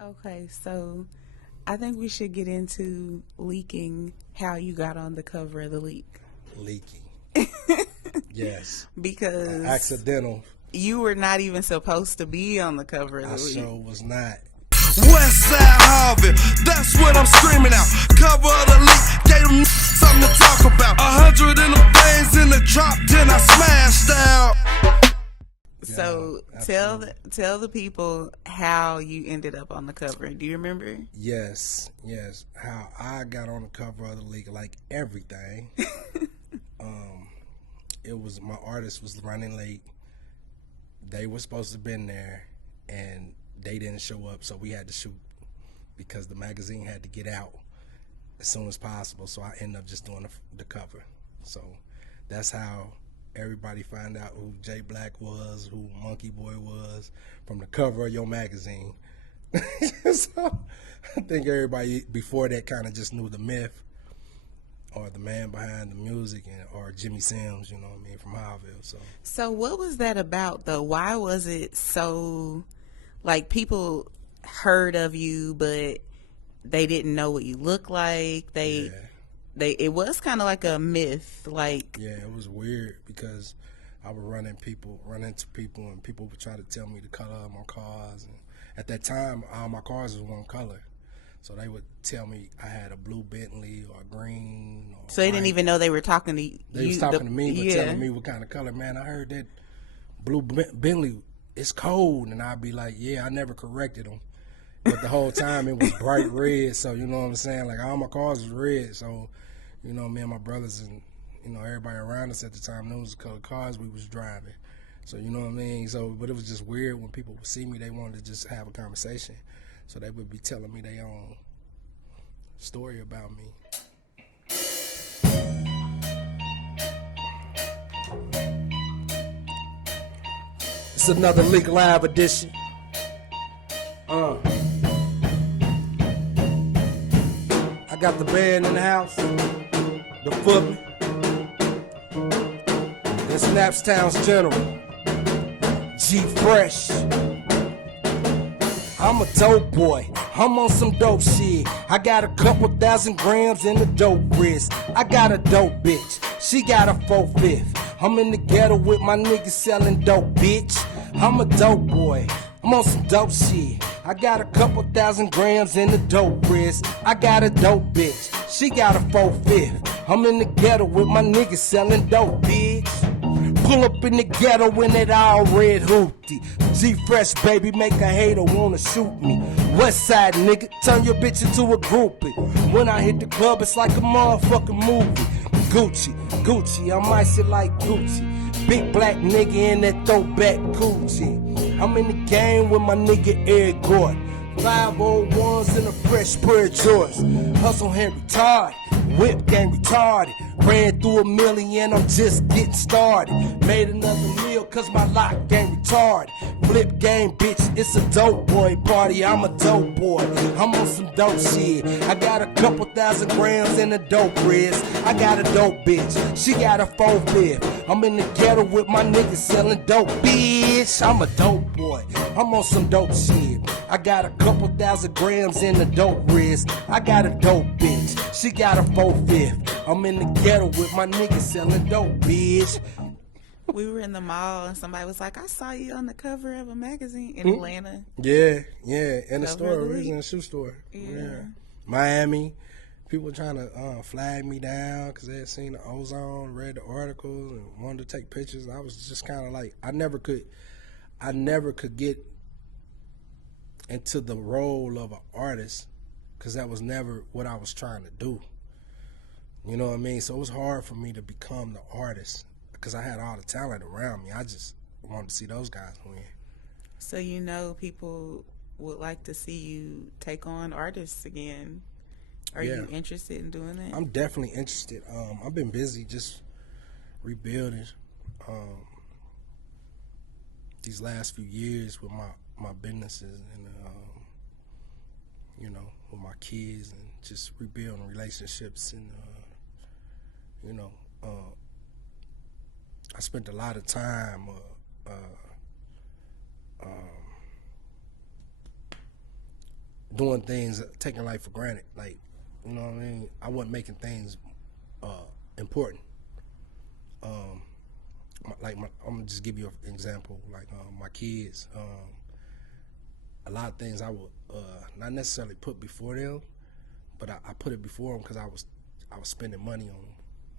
Okay, so I think we should get into leaking how you got on the cover of the leak. Leaky. Yes. Because Accidental. you were not even supposed to be on the cover of the I leak. sure was not. Westside Haughville, that's what I'm screaming out. Cover of the leak, gave them something to talk about. 100 in the veins in the drop, then I smashed out. So tell the people how you ended up on the cover. Do you remember? Yes. How I got on the cover of the league, like everything. It was my artist was running late. They were supposed to have been there, and they didn't show up, so we had to shoot because the magazine had to get out as soon as possible. So I ended up just doing the cover. So that's how everybody found out who Jay Black was, who Munki Boi was, from the cover of your magazine. So I think everybody before that kind of just knew the myth or the man behind the music, or Jimmy Sims, you know what I mean, from Haughville. So what was that about though? Why was it so, like, people heard of you but they didn't know what you look like? It was kind of like a myth, like. Yeah, it was weird because I would run into people, and people would try to tell me the color of my cars. And at that time, all my cars was one color, so they would tell me I had a blue Bentley or green. Or so they didn't even know they were talking to you. They was talking to me, but telling me what kind of color. Man, I heard that blue Bentley is cold, and I'd be like, yeah, I never corrected them. But the whole time it was bright red, so you know what I'm saying? Like all my cars was red, so you know, me and my brothers and, you know, everybody around us at the time, those colored cars we was driving. So, you know what I mean? So, but it was just weird when people would see me, they wanted to just have a conversation. So they would be telling me their own story about me. It's another Leak Live edition. I got the band in the house. The Footman, and Snapstown's General, G Fresh. I'm a dope boy, I'm on some dope shit. I got a couple thousand grams in the dope wrist. I got a dope bitch, she got a 4/5. I'm in the ghetto with my niggas selling dope, bitch. I'm a dope boy, I'm on some dope shit. I got a couple thousand grams in the dope wrist. I got a dope bitch, she got a 4/5. I'm in the ghetto with my niggas selling dope, bitch. Pull up in the ghetto in that all red hoopty. G Fresh, baby, make a hater wanna shoot me. West side nigga, turn your bitch into a groupie. When I hit the club, it's like a motherfucking movie. Gucci, I'm icy like Gucci. Big black nigga in that throwback Gucci. I'm in the game with my nigga Eric Gordon. 501s and a fresh pair of Jordans. Hustle hand retarded, whip game retarded. Ran through 1 million, I'm just getting started. Made another meal cause my lock game retarded. Flip game, bitch, it's a dope boy party. I'm a dope boy, I'm on some dope shit. I got a couple thousand grams in the dope wrist. I got a dope bitch, she got a 4/5. I'm in the ghetto with my niggas selling dope, bitch. I'm a dope boy, I'm on some dope shit. I got a couple thousand grams in the dope wrist. I got a dope bitch, she got a 4/5. I'm in the ghetto with my niggas selling dope, bitch. We were in the mall and somebody was like, I saw you on the cover of a magazine in Atlanta. Yeah, in the Cover store. of the We was week. in a shoe store. Yeah. Miami. People trying to flag me down because they had seen the Ozone, read the articles, and wanted to take pictures. I was just kind of like, I never could get into the role of an artist because that was never what I was trying to do. You know what I mean? So it was hard for me to become the artist because I had all the talent around me. I just wanted to see those guys win. So you know people would like to see you take on artists again. Are you interested in doing that? I'm definitely interested. I've been busy just rebuilding these last few years with my businesses and you know, with my kids, and just rebuilding relationships. And you know, I spent a lot of time doing things, taking life for granted. Like, you know what I mean? I wasn't making things important. I'm gonna just give you an example. Like my kids, a lot of things I would not necessarily put before them, but I put it before them because I was spending money on them,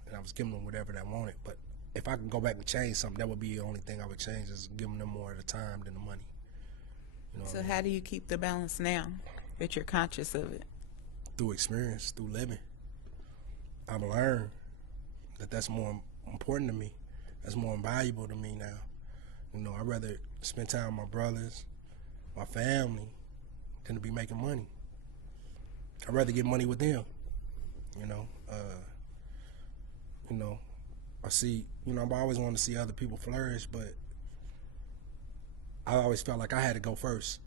and I was giving them whatever they wanted. But if I could go back and change something, that would be the only thing I would change, is giving them more of the time than the money. You know So how do you keep the balance now that you're conscious of it? Through experience, through living. I've learned that that's more important to me. That's more valuable to me now. You know, I'd rather spend time with my brothers, my family, than to be making money. I'd rather get money with them. You know, I see. You know, I've always wanted to see other people flourish, but I always felt like I had to go first.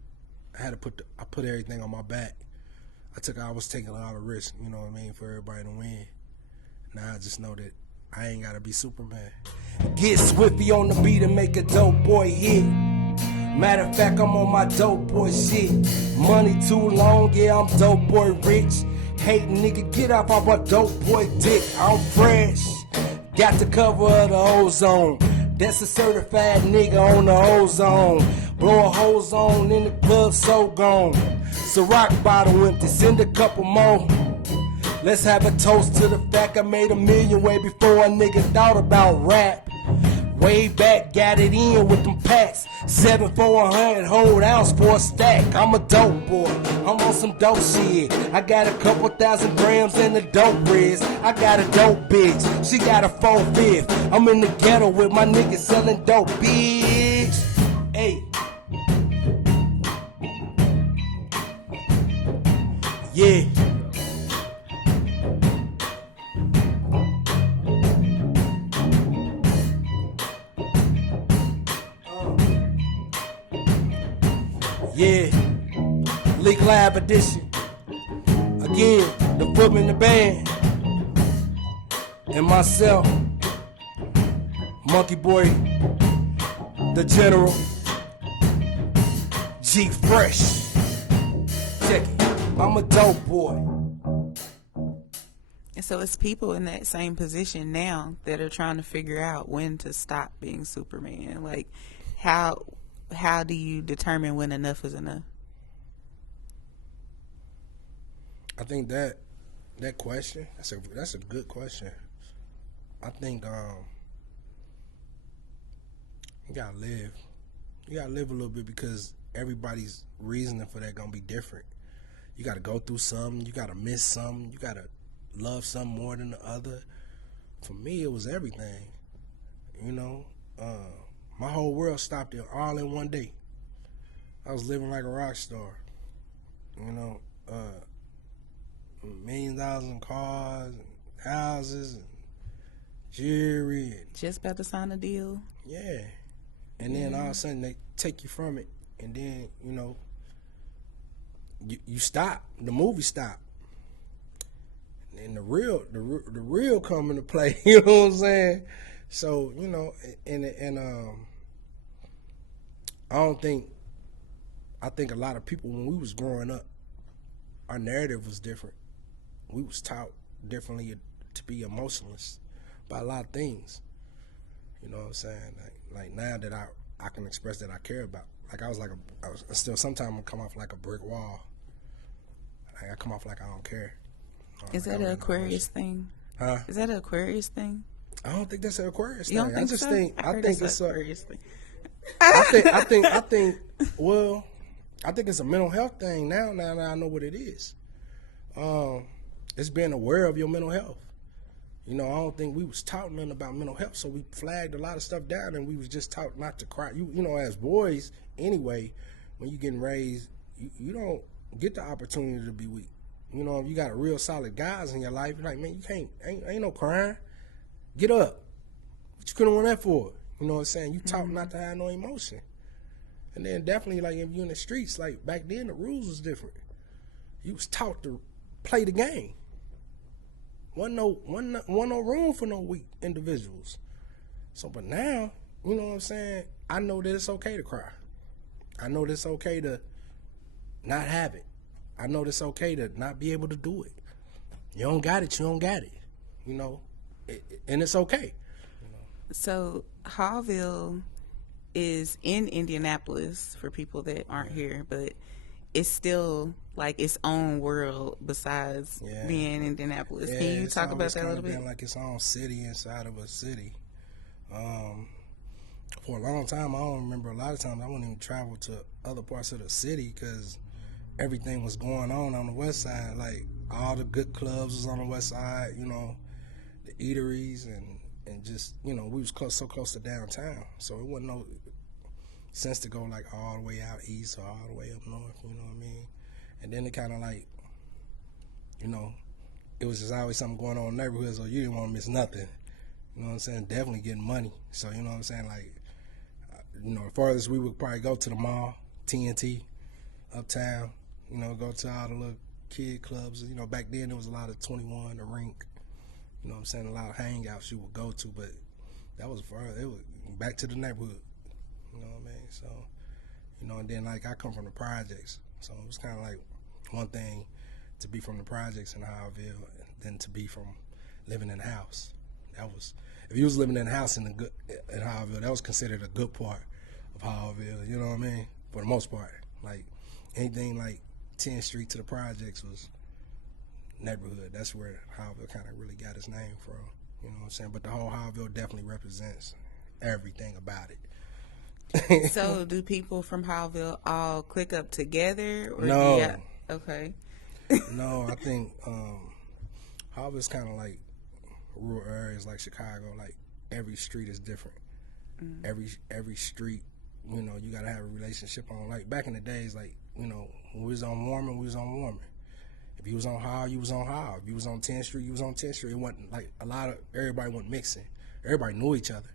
I put everything on my back. I was taking a lot of risk. You know what I mean, for everybody to win. Now I just know that I ain't gotta be Superman. Get swiftly on the beat and make a dope boy hit. Matter of fact, I'm on my dope boy shit. Money too long, yeah, I'm dope boy rich. Hate nigga, get off of my dope boy dick. I'm fresh, got the cover of the ozone. That's a certified nigga on the ozone. Blow a hose on in the club, so gone. So rock bottle empty, send a couple more. Let's have a toast to the fact I made $1 million way before a nigga thought about rap. Way back, got it in with them packs. 7 for 100, hold ounce for a stack. I'm a dope boy, I'm on some dope shit. I got a couple thousand grams in the dope riz. I got a dope bitch, she got a 4/5. I'm in the ghetto with my niggas selling dope, bitch. Hey. Yeah. Yeah, Leaky Live edition. Again, the Footman, the band, and myself, Munki Boi, the General, G Fresh. Check it. I'm a dope boy. And so it's people in that same position now that are trying to figure out when to stop being Superman. Like, how do you determine when enough is enough? I think that question, that's a good question. I think you gotta live. You gotta live a little bit, because everybody's reasoning for that gonna be different. You gotta go through something, you gotta miss something, you gotta love something more than the other. For me, it was everything. You know, my whole world stopped all in one day. I was living like a rock star. You know, $1 million in cars, and houses, and jewelry. And, just about to sign a deal. Yeah. And then all of a sudden they take you from it, and then, you know, you stop. The movie stopped. And the real come into play, you know what I'm saying? So, you know, I think a lot of people, when we was growing up, our narrative was different. We was taught differently to be emotionless about a lot of things. You know what I'm saying? Like now that I can express that I care about. Like I was still sometimes I come off like a brick wall. Like I come off like I don't care. Is that an Aquarius thing? Huh? Is that an Aquarius thing? I don't think that's an Aquarius thing. You don't think I just so? think I think it's an Aquarius thing. I think it's a mental health thing now that I know what it is. It's being aware of your mental health. You know, I don't think we was taught nothing about mental health, so we flagged a lot of stuff down, and we was just taught not to cry. You know, as boys anyway, when you getting raised, you don't get the opportunity to be weak. You know, if you got a real solid guys in your life, you're like, man, you can't, ain't no crying. Get up. What you couldn't want that for? You know what I'm saying? You taught not to have no emotion. And then definitely, like, if you're in the streets, like, back then the rules was different. You was taught to play the game. Wasn't no room for no weak individuals. So, but now, you know what I'm saying? I know that it's okay to cry. I know that it's okay to not have it. I know it's okay to not be able to do it. You don't got it, you don't got it. You know, and it's okay. You know? So Haughville is in Indianapolis for people that aren't here, but it's still like its own world besides being in Indianapolis. Yeah, Can you talk about that a little bit? Been like its own city inside of a city. For a long time, I don't remember. A lot of times, I wouldn't even travel to other parts of the city because everything was going on the west side. Like all the good clubs was on the west side. You know, the eateries and just, you know, we was so close to downtown, so it wasn't no sense to go like all the way out east or all the way up north. You know what I mean? And then it kind of like, you know, it was just always something going on in the neighborhood, so you didn't want to miss nothing. You know what I'm saying? Definitely getting money. So, you know what I'm saying? Like, you know, the farthest we would probably go to the mall, TNT, uptown, you know, go to all the little kid clubs. You know, back then there was a lot of 21, the rink, you know what I'm saying? A lot of hangouts you would go to, but that was far. It was back to the neighborhood, you know what I mean? So, you know, and then like I come from the projects, so it was kind of like one thing to be from the projects in Haughville than to be from living in a house. That was, if you was living in a house in Haughville, that was considered a good part of Haughville, you know what I mean? For the most part. Like anything like 10th Street to the projects was neighborhood. That's where Haughville kind of really got its name from, you know what I'm saying? But the whole Haughville definitely represents everything about it. So do people from Haughville all click up together? Or No. Okay. No, I think Haughville's kind of like rural areas like Chicago. Like every street is different. Every street, you know, you gotta have a relationship on. Like back in the days, like, you know, when we was on Warman, we was on Warman. If you was on Hall, you was on Hall. If you was on 10th Street, you was on 10th Street. It wasn't like everybody wasn't mixing. Everybody knew each other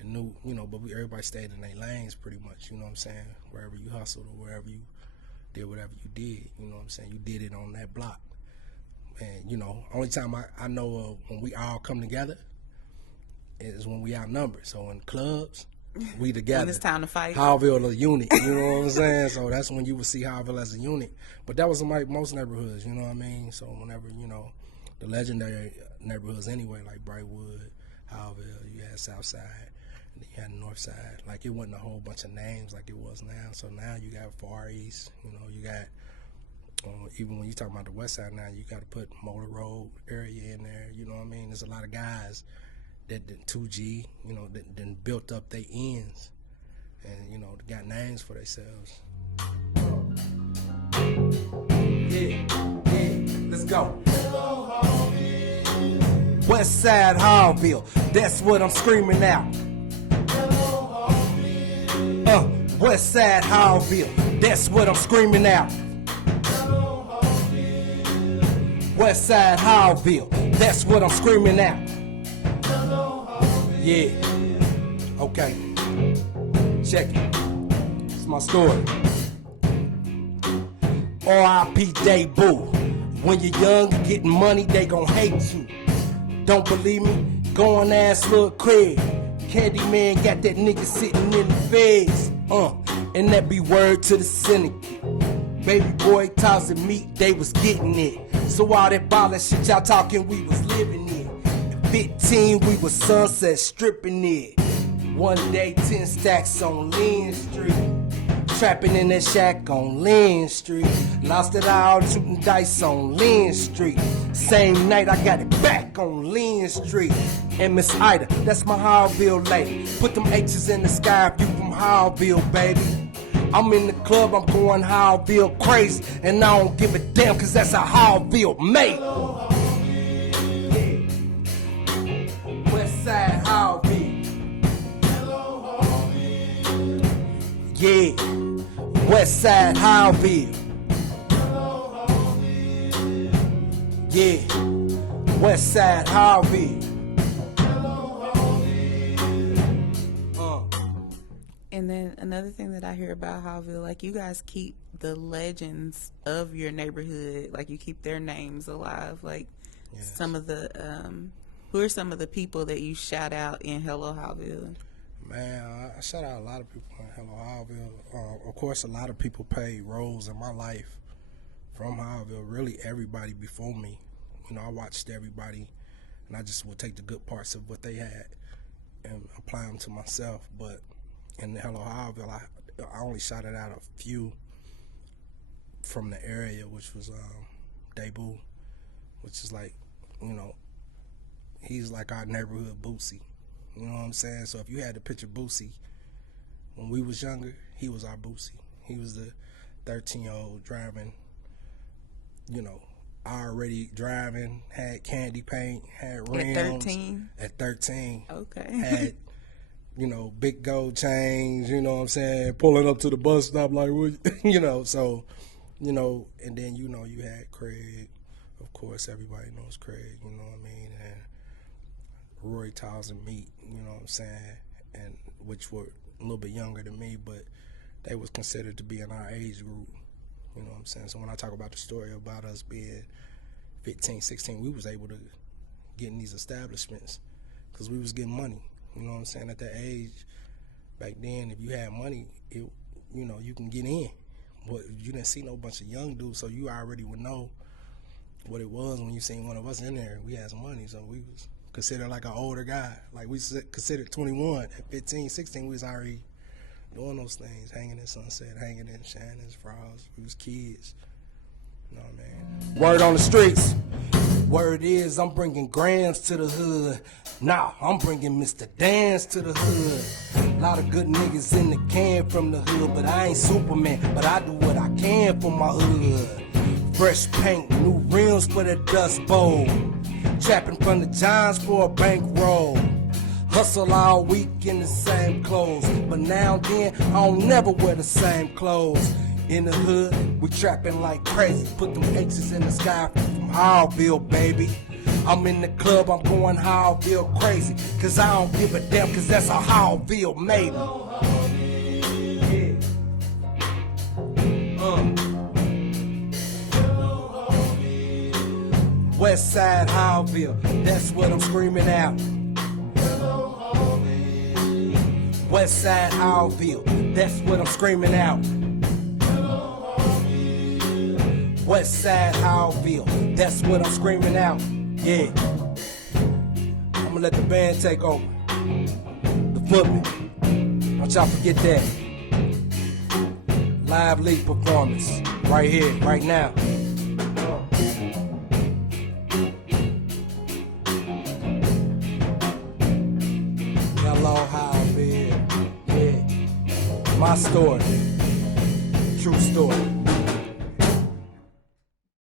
and knew, you know, but everybody stayed in their lanes pretty much, you know what I'm saying? Wherever you hustled or wherever you did whatever you did, you know what I'm saying? You did it on that block. And, you know, only time I know of when we all come together is when we outnumbered. So in clubs, we together. When it's time to fight. Haughville a unit, you know what I'm saying? So that's when you would see Haughville as a unit. But that was in like most neighborhoods, you know what I mean? So whenever, you know, the legendary neighborhoods anyway, like Brightwood, Haughville, you had Southside, and then you had North Side. Like it wasn't a whole bunch of names like it was now. So now you got Far East, you know, you got even when you talk about the West Side now, you got to put Motor Road area in there. You know what I mean? There's a lot of guys that did 2G, you know, that then built up their ends, and you know, got names for themselves. Yeah, let's go. West Side Haughville, that's what I'm screaming out. West Side Haughville, that's what I'm screaming out. West Side Haughville, that's what I'm screaming out. Yeah, okay, check it, it's my story. R.I.P. Debut, when you're young and getting money, they gon' hate you. Don't believe me? Go and ask Lil' Craig. Candyman got that nigga sitting in the feds, and that be word to the syndicate. Baby boy tossing meat, they was getting it. So all that ballin' shit y'all talking, we was living it. At 15, we was Sunset stripping it. One day, 10 stacks on Lynn Street. Trapping in that shack on Lynn Street. Lost it all shooting dice on Lynn Street. Same night, I got it back on Lynn Street. And Miss Ida, that's my Haughville lady. Put them H's in the sky if you from Haughville, baby. I'm in the club, I'm going Haughville crazy. And I don't give a damn, cause that's a Haughville mate. Yeah. West Side Haughville. Yeah. West Side Haughville. Yeah. West Side Haughville. And then another thing that I hear about Haughville, like you guys keep the legends of your neighborhood, like you keep their names alive. Like some of the, who are some of the people that you shout out in Hello Haughville? Man, I shout out a lot of people in Hello Haughville. Of course, a lot of people played roles in my life from Haughville, really everybody before me. You know, I watched everybody, and I just would take the good parts of what they had and apply them to myself. But in the Hello Haughville, I only shouted out a few from the area, which was Debut, which is like, you know, he's like our neighborhood Boosie. You know what I'm saying? So if you had to picture Boosie, when we was younger, he was our Boosie. He was the 13-year-old driving, you know, already driving, had candy paint, had rims. At 13? At 13. Okay. Had, you know, big gold chains, you know what I'm saying, pulling up to the bus stop like, you know, so, you know, and then, you know, you had Craig. Of course, everybody knows Craig, you know what I mean, and Roy Townsend Meat, you know what I'm saying, and which were a little bit younger than me, but they was considered to be in our age group, you know what I'm saying. So when I talk about the story about us being 15, 16, we was able to get in these establishments because we was getting money, you know what I'm saying. At that age, back then, if you had money, it, you know, you can get in, but you didn't see no bunch of young dudes, so you already would know what it was when you seen one of us in there. We had some money, so we was considered like an older guy. Like we considered 21. At 15, 16, we was already doing those things, hanging in Sunset, hanging in Shannon's, Frost. We was kids. You know what I mean? Word on the streets. Word is I'm bringing grams to the hood. Nah, I'm bringing Mr. Dance to the hood. A lot of good niggas in the can from the hood, but I ain't Superman, but I do what I can for my hood. Fresh paint, new rims for the Dust Bowl. Trapping from the Giants for a bankroll. Hustle all week in the same clothes, but now and then I don't never wear the same clothes. In the hood, we trapping like crazy. Put them H's in the sky from Haughville, baby. I'm in the club, I'm going Haughville crazy. Cause I don't give a damn, cause that's a Haughville maybe. West Side Haughville, that's what I'm screaming out. West Side Haughville, that's what I'm screaming out. West Side Haughville, that's what I'm screaming out. Yeah. I'ma let the band take over. The Footman. Don't y'all forget that. Live lead performance. Right here, right now. Hello, Haughville. Yeah. My story. True story.